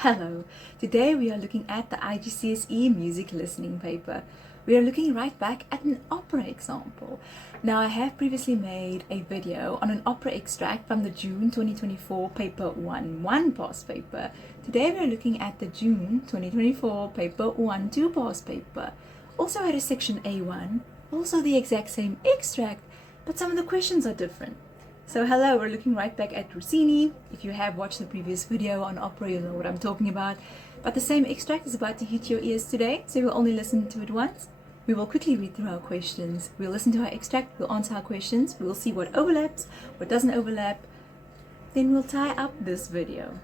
Hello, today we are looking at the IGCSE music listening paper. We are looking right back at an opera example. Now I have previously made a video on an opera extract from the June 2024 paper 1-1 past paper. Today we are looking at the June 2024 paper 1-2 past paper. Also had a section A1, also the exact same extract, but some of the questions are different. So hello, we're looking right back at Rossini. If you have watched the previous video on opera, you'll know what I'm talking about. But the same extract is about to hit your ears today, so you will only listen to it once. We will quickly read through our questions. We'll listen to our extract, we'll answer our questions, we'll see what overlaps, what doesn't overlap. Then we'll tie up this video.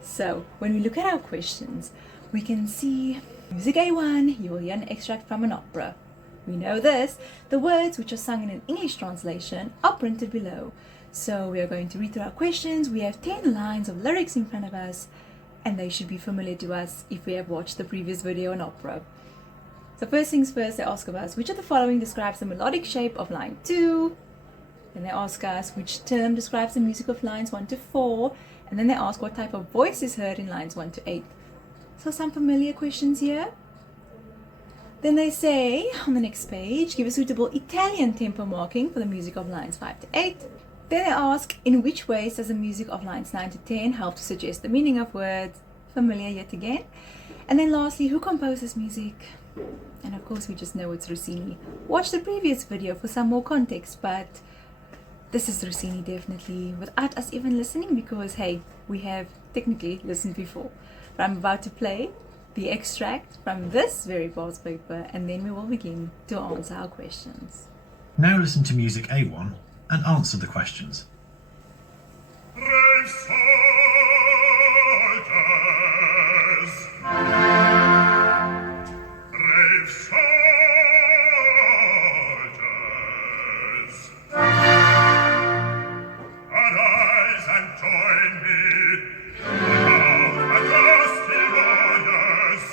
So when we look at our questions, we can see Music A1, you will hear an extract from an opera. We know this, the words which are sung in an English translation are printed below. So we are going to read through our questions. We have 10 lines of lyrics in front of us, and they should be familiar to us if we have watched the previous video on opera. So first things first, they ask of us, which of the following describes the melodic shape of line 2? Then they ask us, which term describes the music of lines 1 to 4? And then they ask what type of voice is heard in lines 1 to 8. So some familiar questions here. Then they say, on the next page, give a suitable Italian tempo marking for the music of lines 5 to 8. Then they ask, in which ways does the music of lines 9 to 10 help to suggest the meaning of words? Familiar yet again. And then lastly, who composes music? And of course we just know it's Rossini. Watch the previous video for some more context, but this is Rossini definitely, without us even listening, because hey, we have technically listened before. But I'm about to play the extract from this very past paper, and then we will begin to answer our questions. Now listen to music A1 and answer the questions. Brave soldiers, brave soldiers, arise and join me, proud and lusty warriors,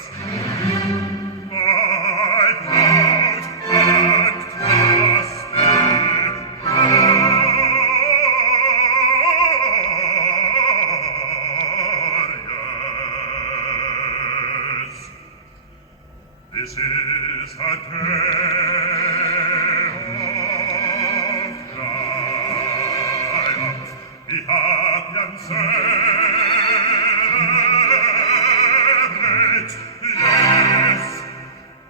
my proud and trusty warriors. This is a day of triumph. Be happy and celebrate. Yes,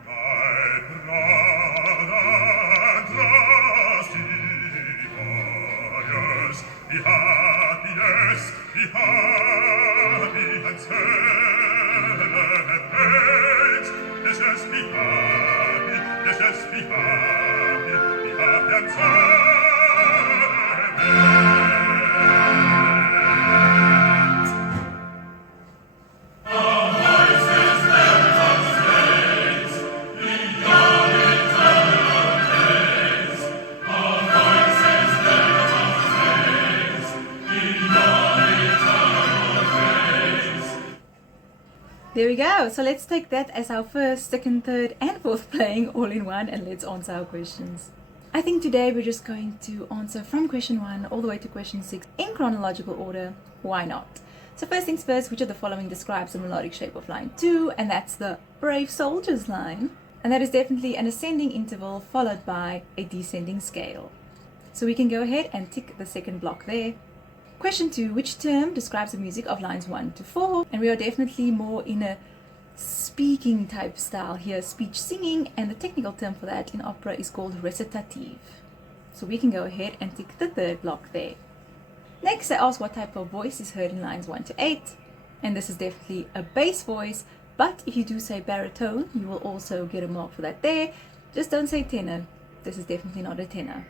my proud and trusty warriors. Be happy, yes, be happy and celebrate. Yes, yes, be happy, yes, yes, be happy and celebrate. There we go. So let's take that as our first, second, third and fourth playing all in one, and let's answer our questions. I think today we're just going to answer from question 1 all the way to question 6 in chronological order. Why not? So first things first, which of the following describes the melodic shape of line 2? And that's the brave soldiers line. And that is definitely an ascending interval followed by a descending scale. So we can go ahead and tick the second block there. Question 2, which term describes the music of lines 1 to 4? And we are definitely more in a speaking type style here, speech singing, and the technical term for that in opera is called recitative. So we can go ahead and tick the third block there. Next, I ask what type of voice is heard in lines 1 to 8, and this is definitely a bass voice, but if you do say baritone, you will also get a mark for that there. Just don't say tenor. This is definitely not a tenor.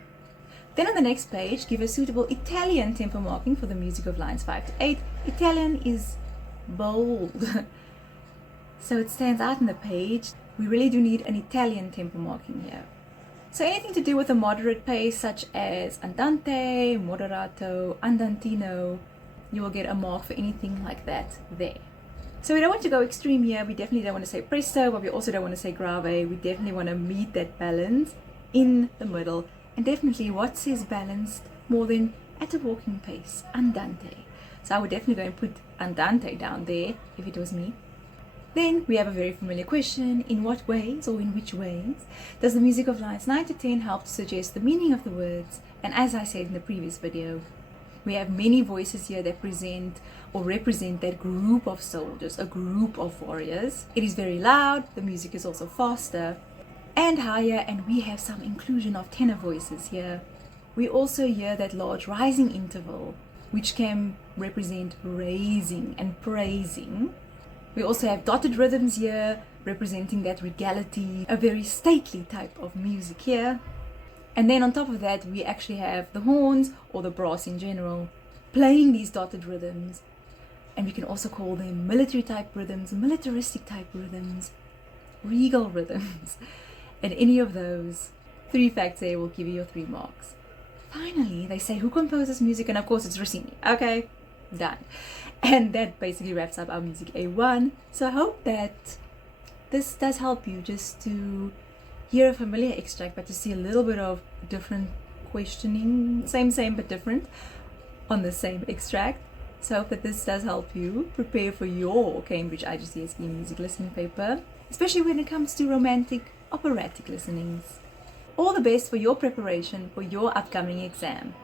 Then on the next page, give a suitable Italian tempo marking for the music of lines 5 to 8. Italian is bold, so it stands out on the page. We really do need an Italian tempo marking here. So anything to do with a moderate pace, such as andante, moderato, andantino, you will get a mark for anything like that there. So we don't want to go extreme here. We definitely don't want to say presto, but we also don't want to say grave. We definitely want to meet that balance in the middle. And definitely what says balanced more than at a walking pace, andante. So I would definitely go and put andante down there if it was me. Then we have a very familiar question: in what ways, or in which ways, does the music of lines 9 to 10 help to suggest the meaning of the words? And as I said in the previous video, we have many voices here that present or represent that group of soldiers, a group of warriors. It is very loud, the music is also faster and higher, and we have some inclusion of tenor voices here. We also hear that large rising interval, which can represent raising and praising. We also have dotted rhythms here, representing that regality, a very stately type of music here. And then on top of that, we actually have the horns, or the brass in general, playing these dotted rhythms. And we can also call them military type rhythms, militaristic type rhythms, regal rhythms. And any of those 3 facts there will give you your 3 marks. Finally, they say who composes music, and of course it's Rossini. Okay, done. And that basically wraps up our music A1. So I hope that this does help you just to hear a familiar extract, but to see a little bit of different questioning, same but different on the same extract. So I hope that this does help you prepare for your Cambridge IGCSE music listening paper, especially when it comes to romantic operatic listenings. All the best for your preparation for your upcoming exam.